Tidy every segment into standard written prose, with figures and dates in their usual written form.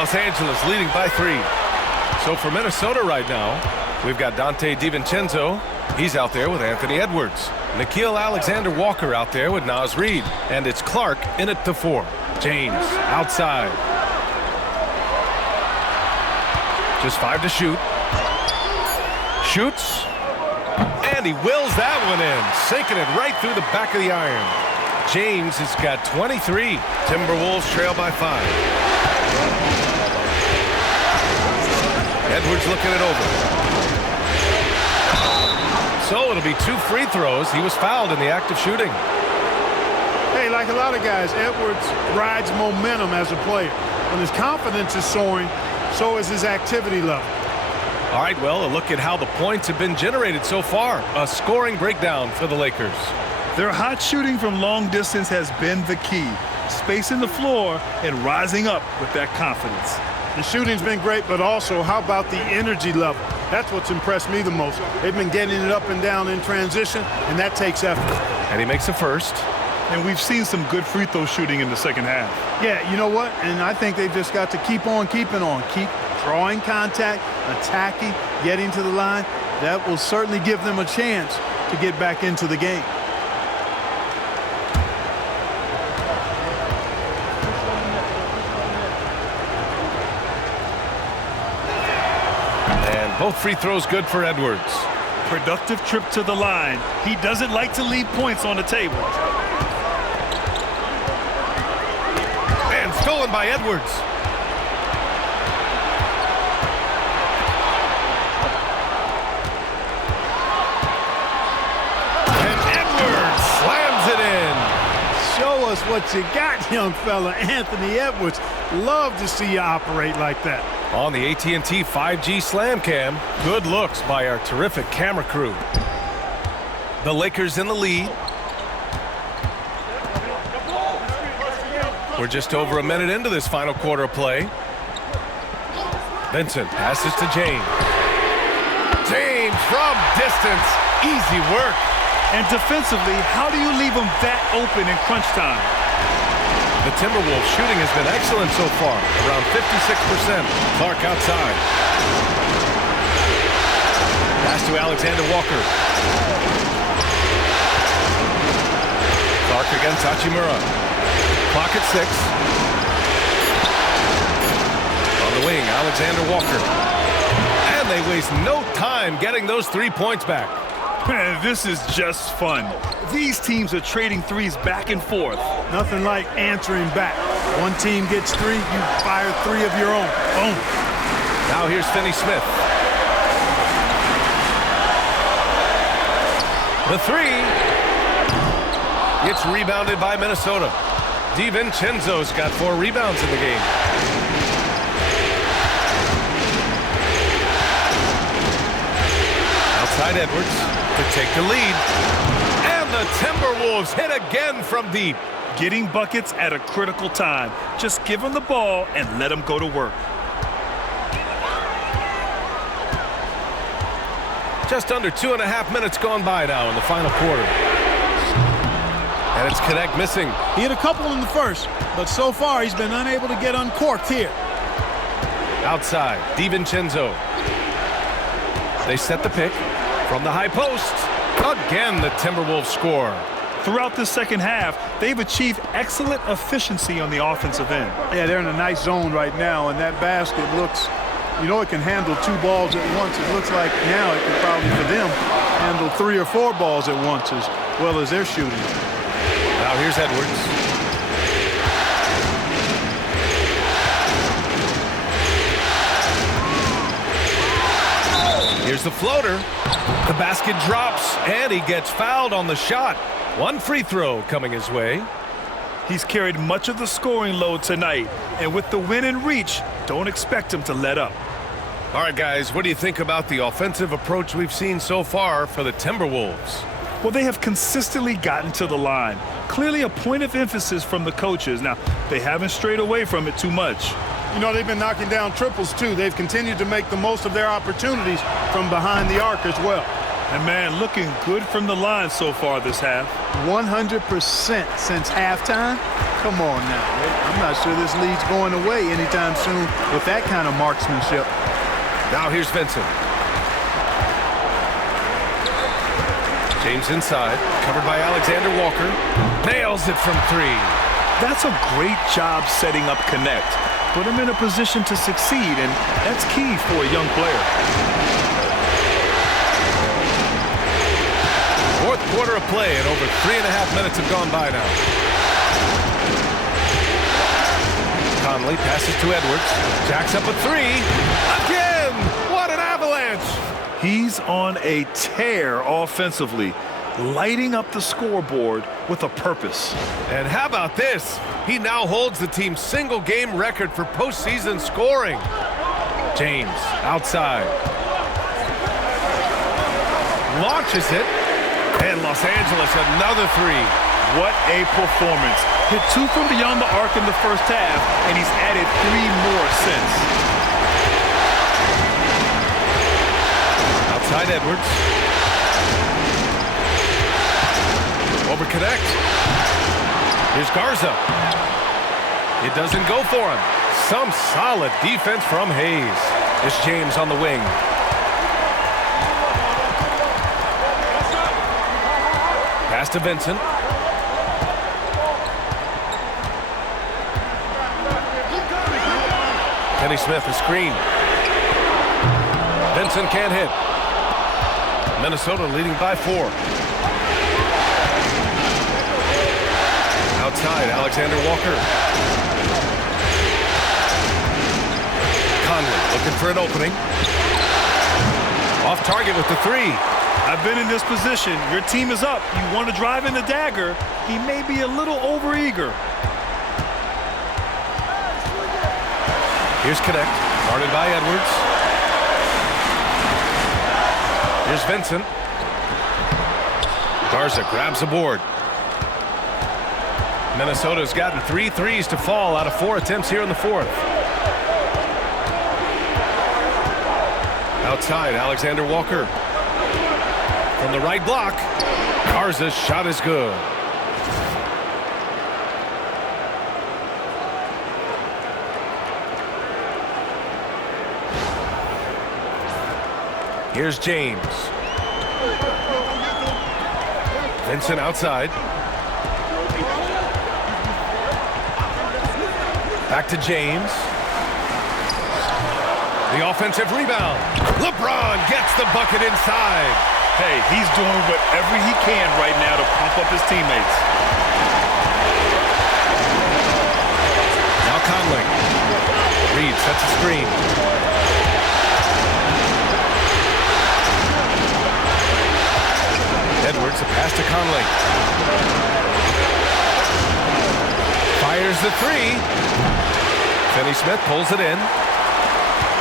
Los Angeles leading by 3. So for Minnesota right now, we've got Dante DiVincenzo. He's out there with Anthony Edwards. Nickeil Alexander-Walker out there with Naz Reid. And it's Clark in at the 4. James outside. Just 5 to shoot. Shoots. And he wills that one in. Sinking it right through the back of the iron. James has got 23. Timberwolves trail by 5. Edwards looking it over. So it'll be 2 free throws. He was fouled in the act of shooting. Hey, like a lot of guys, Edwards rides momentum as a player. When his confidence is soaring, so is his activity level. All right, well, a look at how the points have been generated so far. A scoring breakdown for the Lakers. Their hot shooting from long distance has been the key. Spacing the floor and rising up with that confidence. The shooting's been great, but also how about the energy level? That's what's impressed me the most. They've been getting it up and down in transition, and that takes effort. And he makes a first. And we've seen some good free throw shooting in the second half. Yeah, you know what? And I think they've just got to keep on keeping on. Keep drawing contact, attacking, getting to the line. That will certainly give them a chance to get back into the game. And both free throws good for Edwards. Productive trip to the line. He doesn't like to leave points on the table. And stolen by Edwards. Show us what you got, young fella. Anthony Edwards. Love to see you operate like that. On the AT&T 5G Slam Cam, good looks by our terrific camera crew. The Lakers in the lead. We're just over a minute into this final quarter of play. Vincent passes to James. James from distance. Easy work. And defensively, how do you leave them that open in crunch time? The Timberwolves shooting has been excellent so far, around 56%. Clark outside. Pass to Alexander-Walker. Clark against Hachimura. Clock at 6. On the wing, Alexander-Walker. And they waste no time getting those 3 points back. Man, this is just fun. These teams are trading threes back and forth. Nothing like answering back. One team gets 3, you fire 3 of your own. Boom. Now here's Finney-Smith. The 3. It's rebounded by Minnesota. DiVincenzo's got 4 rebounds in the game. Outside Edwards to take the lead. And the Timberwolves hit again from deep. Getting buckets at a critical time. Just give them the ball and let them go to work. Just under 2.5 minutes gone by now in the final quarter. And it's Connect missing. He hit a couple in the first, but so far he's been unable to get uncorked here. Outside, DiVincenzo. They set the pick from the high post. Again, the Timberwolves score. Throughout the second half, they've achieved excellent efficiency on the offensive end. Yeah, they're in a nice zone right now, and that basket looks, you know, it can handle 2 balls at once. It looks like now it can probably, for them, handle 3 or 4 balls at once as well as they're shooting. Now here's Edwards. Here's the floater. The basket drops, and he gets fouled on the shot. 1 free throw coming his way. He's carried much of the scoring load tonight, and with the win in reach, don't expect him to let up. All right, guys, what do you think about the offensive approach we've seen so far for the Timberwolves? Well, they have consistently gotten to the line. Clearly a point of emphasis from the coaches. Now, they haven't strayed away from it too much. You know, they've been knocking down triples, too. They've continued to make the most of their opportunities from behind the arc as well. And, man, looking good from the line so far this half. 100% since halftime. Come on now. I'm not sure this lead's going away anytime soon with that kind of marksmanship. Now here's Vincent. James inside, covered by Alexander Walker. Nails it from 3. That's a great job setting up Connect. Put him in a position to succeed, and that's key for a young player. Fourth quarter of play, and over 3.5 minutes have gone by now. Conley passes to Edwards. Jacks up a 3. Again! What an avalanche! He's on a tear offensively, lighting up the scoreboard with a purpose. And how about this? He now holds the team's single-game record for postseason scoring. James outside. Launches it. And Los Angeles another 3. What a performance. Hit 2 from beyond the arc in the first half, and he's added 3 more since. Outside Edwards. Over Connect. Here's Garza. It doesn't go for him. Some solid defense from Hayes. It's James on the wing. Pass to Vincent. Kenny Smith, a screen. Vincent can't hit. Minnesota leading by 4. Outside, Alexander Walker. Conley looking for an opening. Off target with the 3. I've been in this position. Your team is up. You want to drive in the dagger. He may be a little overeager. Here's Connect, guarded by Edwards. Here's Vincent. Garza grabs the board. Minnesota's gotten 3 threes to fall out of 4 attempts here in the 4th. Outside, Alexander Walker. From the right block, Garza's shot is good. Here's James. Vincent outside. Back to James. The offensive rebound. LeBron gets the bucket inside. Hey, he's doing whatever he can right now to pump up his teammates. Now Conley. Reed sets a screen. Edwards, a pass to Conley. Fires the 3. Finney Smith pulls it in.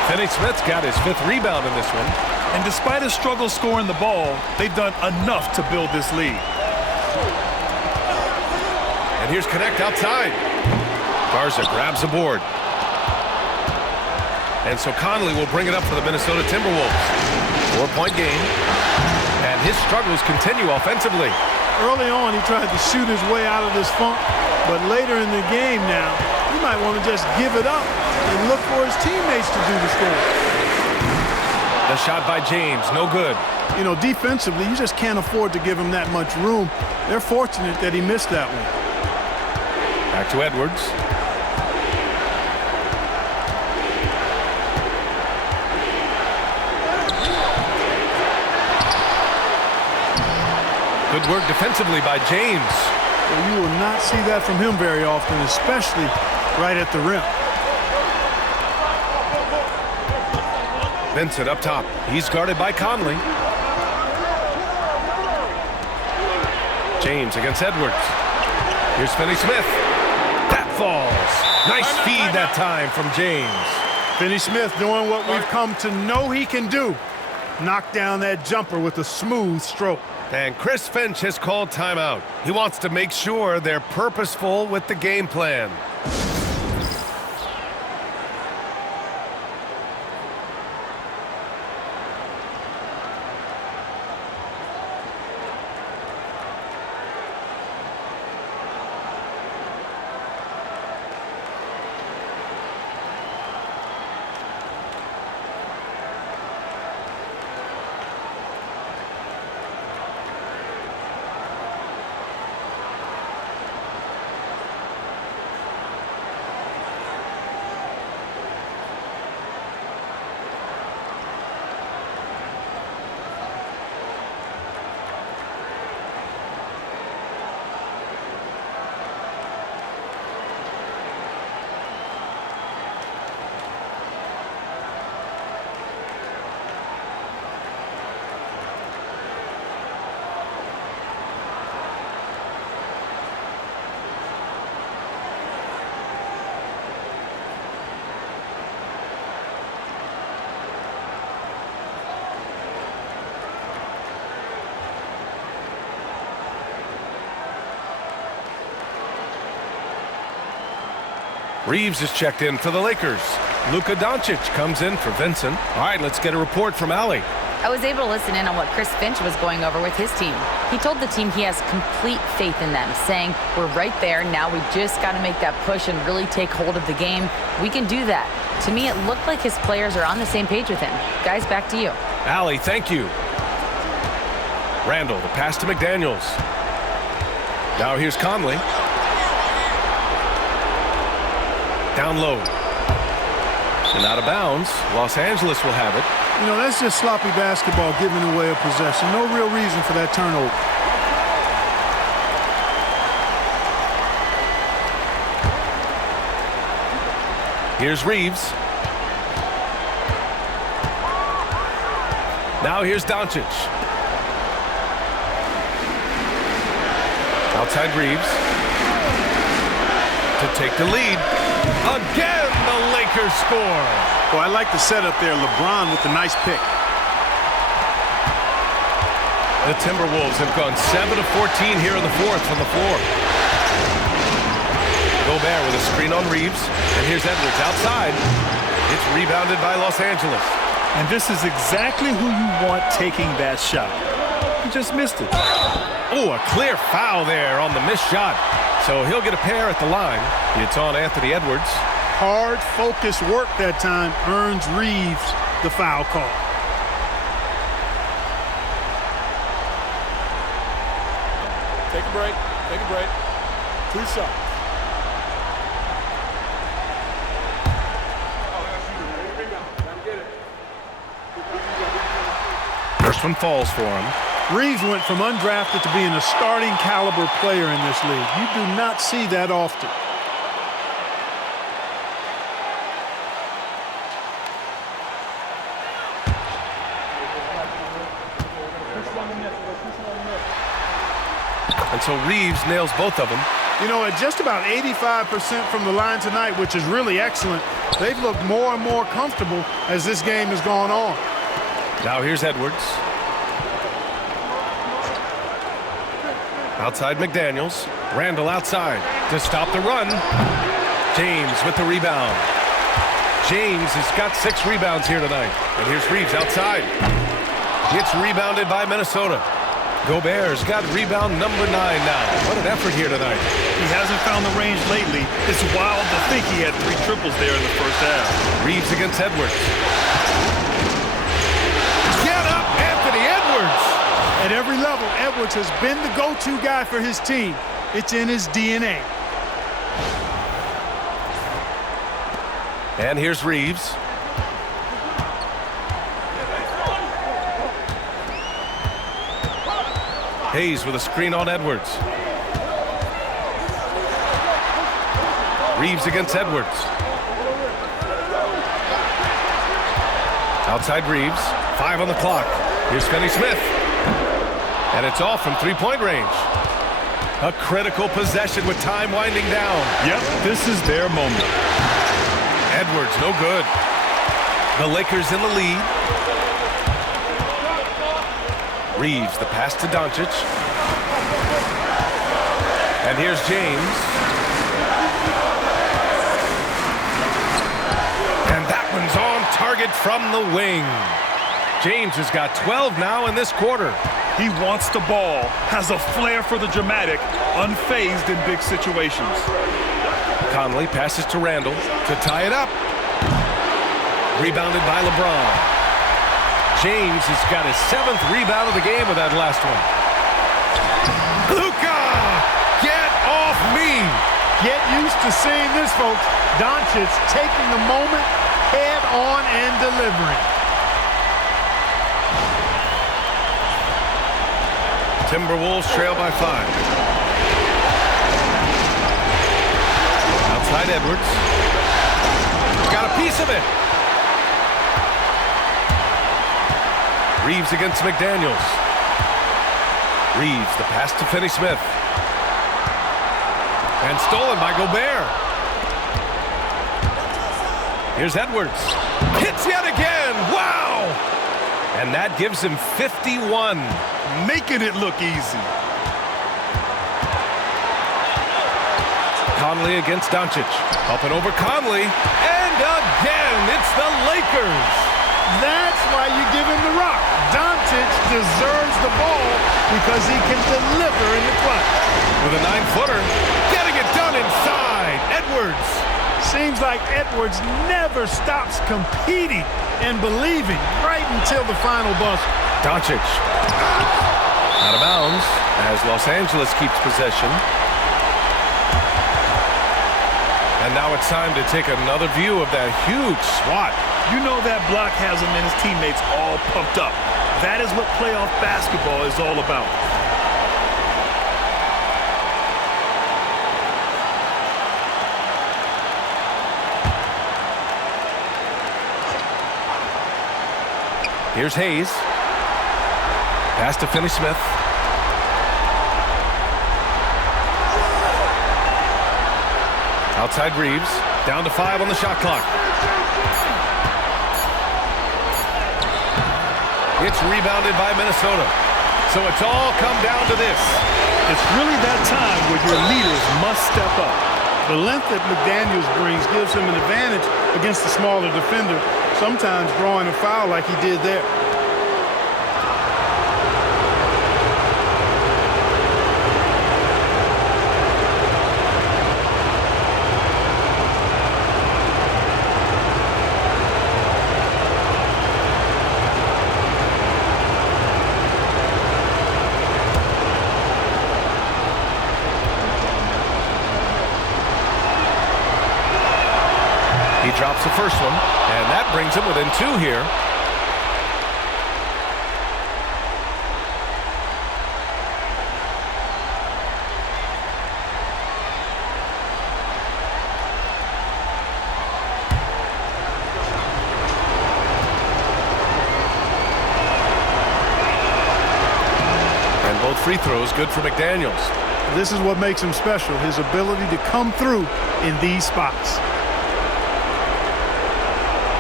Finney Smith's got his 5th rebound in this one. And despite a struggle scoring the ball, they've done enough to build this lead. And here's Connect outside. Garza grabs the board. And so Conley will bring it up for the Minnesota Timberwolves. 4-point game. And his struggles continue offensively. Early on, he tried to shoot his way out of this funk, but later in the game now, he might want to just give it up and look for his teammates to do the scoring. The shot by James, no good. You know, defensively, you just can't afford to give him that much room. They're fortunate that he missed that one. Back to Edwards. Good work defensively by James. Well, you will not see that from him very often, especially right at the rim. Vincent up top. He's guarded by Conley. James against Edwards. Here's Finney Smith. That falls. Nice feed that time from James. Finney Smith doing what we've come to know he can do. Knock down that jumper with a smooth stroke. And Chris Finch has called timeout. He wants to make sure they're purposeful with the game plan. Reeves is checked in for the Lakers. Luka Doncic comes in for Vincent. All right, let's get a report from Allie. I was able to listen in on what Chris Finch was going over with his team. He told the team he has complete faith in them, saying, we're right there, now we just got to make that push and really take hold of the game. We can do that. To me, it looked like his players are on the same page with him. Guys, back to you. Allie, thank you. Randall, the pass to McDaniels. Now here's Conley. Down low. And out of bounds. Los Angeles will have it. You know, that's just sloppy basketball giving away a possession. No real reason for that turnover. Here's Reeves. Now here's Doncic. Outside Reeves. To take the lead. Again, the Lakers score. Well, I like the setup there. LeBron with the nice pick. The Timberwolves have gone 7 of 14 here in the fourth from the floor. Gobert with a screen on Reeves. And here's Edwards outside. It's rebounded by Los Angeles. And this is exactly who you want taking that shot. He just missed it. Oh, a clear foul there on the missed shot. So he'll get a pair at the line. It's on Anthony Edwards. Hard, focused work that time earns Reeves the foul call. Take a break. Take a break. 2 shots. First one falls for him. Reeves went from undrafted to being a starting caliber player in this league. You do not see that often. And so Reeves nails both of them. You know, at just about 85% from the line tonight, which is really excellent, they've looked more and more comfortable as this game has gone on. Now here's Edwards. Outside McDaniels. Randall outside to stop the run. James with the rebound. James has got 6 rebounds here tonight. And here's Reeves outside. It's rebounded by Minnesota. Gobert's got rebound number 9 now. What an effort here tonight. He hasn't found the range lately. It's wild to think he had 3 triples there in the first half. Reeves against Edwards. Get up, Anthony Edwards! At every level, Edwards has been the go-to guy for his team. It's in his DNA. And here's Reeves. Hayes with a screen on Edwards. Reeves against Edwards. Outside Reeves. 5 on the clock. Here's Finney-Smith. And it's off from 3-point range. A critical possession with time winding down. Yep, this is their moment. Edwards, no good. The Lakers in the lead. Reeves, the pass to Doncic. And here's James. And that one's on target from the wing. James has got 12 now in this quarter. He wants the ball, has a flair for the dramatic, unfazed in big situations. Conley passes to Randall to tie it up. Rebounded by LeBron. James has got his 7th rebound of the game with that last one. Luka! Get off me! Get used to seeing this, folks. Doncic taking the moment head on and delivering. Timberwolves trail by 5. Outside Edwards. Got a piece of it. Reeves against McDaniels. Reeves, the pass to Finney-Smith. And stolen by Gobert. Here's Edwards. Hits yet again. Wow! And that gives him 51. Making it look easy. Conley against Doncic. Up and over Conley. And again, it's the Lakers. That's why you give him the rock. Doncic deserves the ball because he can deliver in the clutch. With a 9-footer, getting it done inside. Edwards. Seems like Edwards never stops competing and believing right until the final buzzer. Doncic. Out of bounds as Los Angeles keeps possession. And now it's time to take another view of that huge swat. You know that block has him and his teammates all pumped up. That is what playoff basketball is all about. Here's Hayes. Pass to Finney-Smith. Outside Reeves. Down to 5 on the shot clock. It's rebounded by Minnesota. So it's all come down to this. It's really that time where your leaders must step up. The length that McDaniels brings gives him an advantage against the smaller defender, sometimes drawing a foul like he did there. He drops the first one, and that brings him within 2 here. And both free throws good for McDaniels. This is what makes him special, his ability to come through in these spots.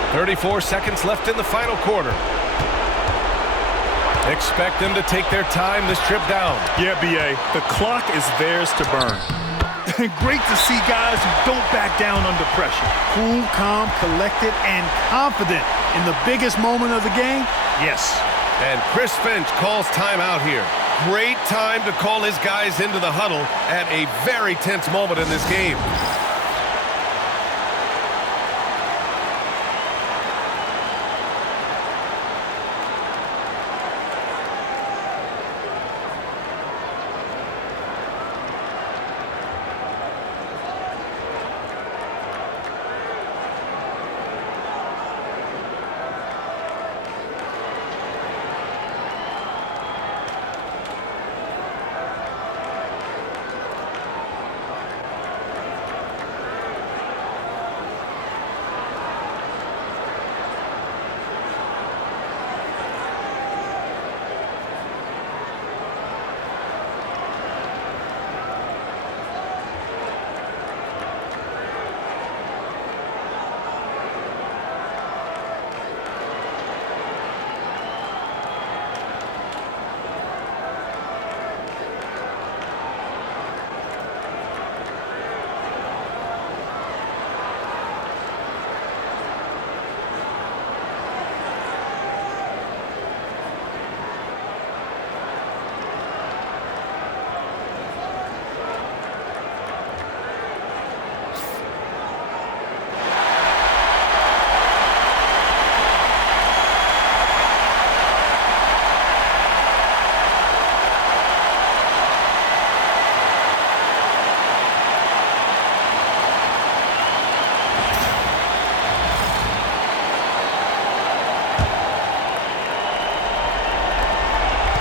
34 seconds left in the final quarter. Expect them to take their time this trip down. Yeah, B.A., the clock is theirs to burn. Great to see guys who don't back down under pressure. Cool, calm, collected, and confident in the biggest moment of the game. Yes. And Chris Finch calls timeout here. Great time to call his guys into the huddle at a very tense moment in this game.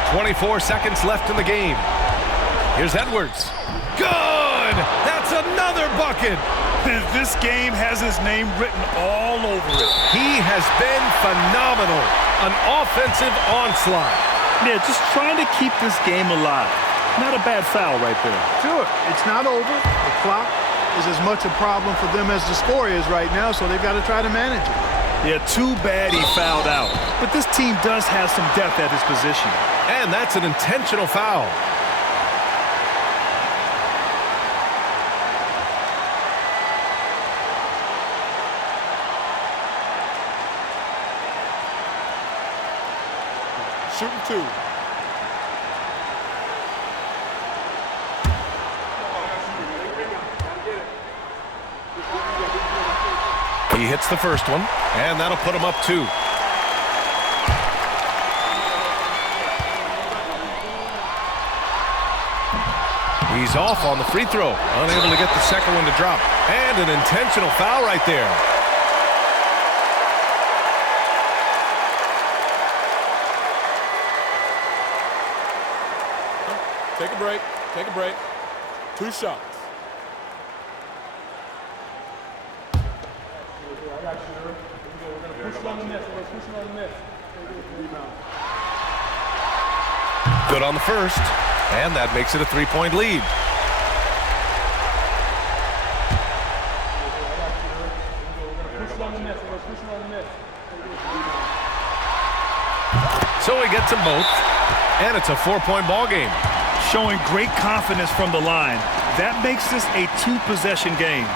.24 seconds left in the game. Here's Edwards. Good! That's another bucket! This game has his name written all over it. He has been phenomenal. An offensive onslaught. Yeah, just trying to keep this game alive. Not a bad foul right there. Sure, it's not over. The clock is as much a problem for them as the score is right now, so they've got to try to manage it. Yeah, too bad he fouled out. But this team does have some depth at his position. And that's an intentional foul. shooting 2. He hits the first one, and that'll put him up 2. He's off on the free throw, unable to get the second one to drop. And an intentional foul right there. Take a break. Take a break. 2 shots. Good on the first, and that makes it a 3-point lead. So he gets them both, and it's a 4-point ball game. Showing great confidence from the line. That makes this a 2-possession game.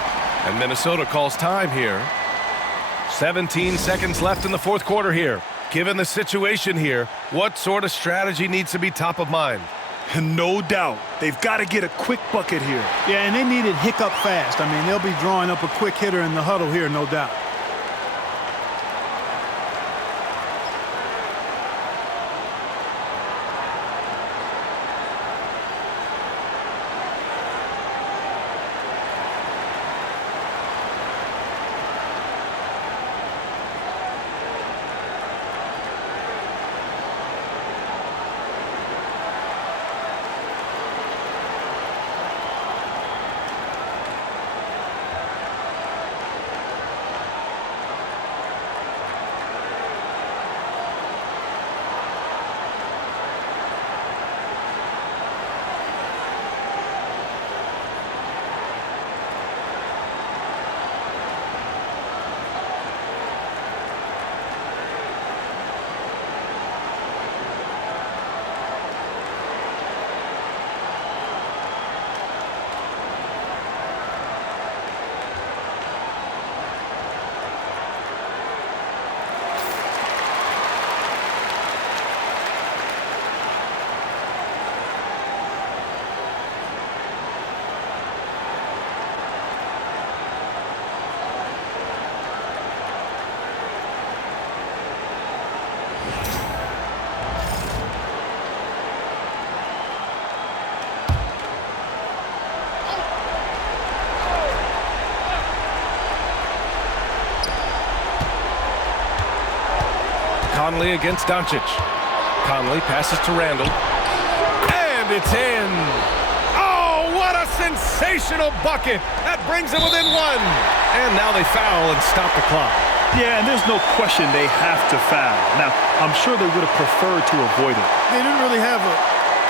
And Minnesota calls time here. 17 seconds left in the fourth quarter here. Given the situation here, what sort of strategy needs to be top of mind? No doubt. They've got to get a quick bucket here. Yeah, and they need it hiccup fast. I mean, they'll be drawing up a quick hitter in the huddle here, no doubt. Conley against Doncic. Conley passes to Randall. And it's in. Oh, what a sensational bucket. That brings them within 1. And now they foul and stop the clock. Yeah, and there's no question they have to foul. Now, I'm sure they would have preferred to avoid it. They didn't really have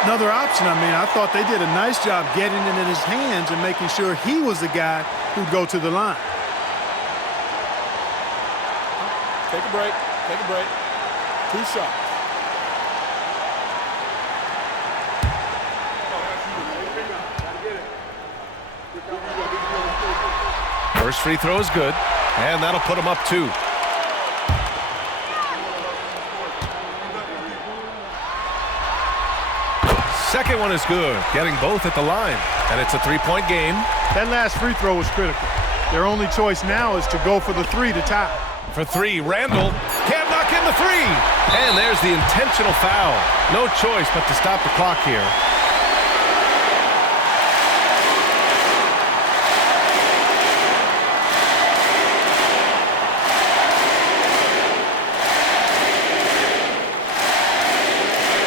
another option. I mean, I thought they did a nice job getting it in his hands and making sure he was the guy who'd go to the line. Take a break. Take a break. 2 shots. First free throw is good, and that'll put him up 2. Second one is good, getting both at the line, and it's a 3-point game. That last free throw was critical. Their only choice now is to go for the 3 to tie. For 3, Randall can't knock in the 3. And there's the intentional foul. No choice but to stop the clock here.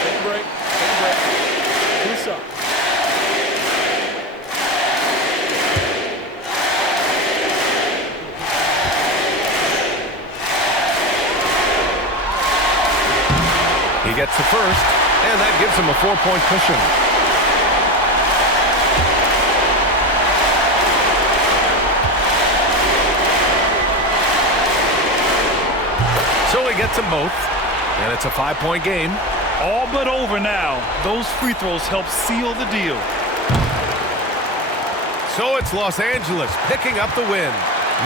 Take a break. Take a break. 2 shots. He gets the first, and that gives him a 4-point cushion. So he gets them both, and it's a 5-point game. All but over now. Those free throws help seal the deal. So it's Los Angeles picking up the win.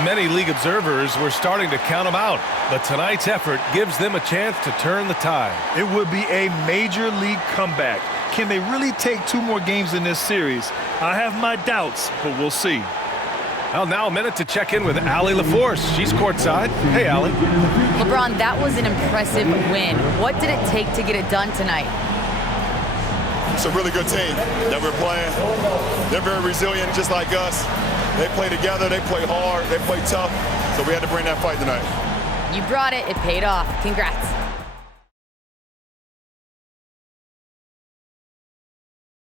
Many league observers were starting to count them out, but tonight's effort gives them a chance to turn the tide. It would be a major league comeback. Can they really take 2 more games in this series? I have my doubts, but we'll see. Well, now a minute to check in with Allie LaForce. She's courtside. Hey, Allie. LeBron, that was an impressive win. What did it take to get it done tonight? It's a really good team that we're playing. They're very resilient, just like us. They play together, they play hard, they play tough, so we had to bring that fight tonight. You brought it. It paid off. Congrats.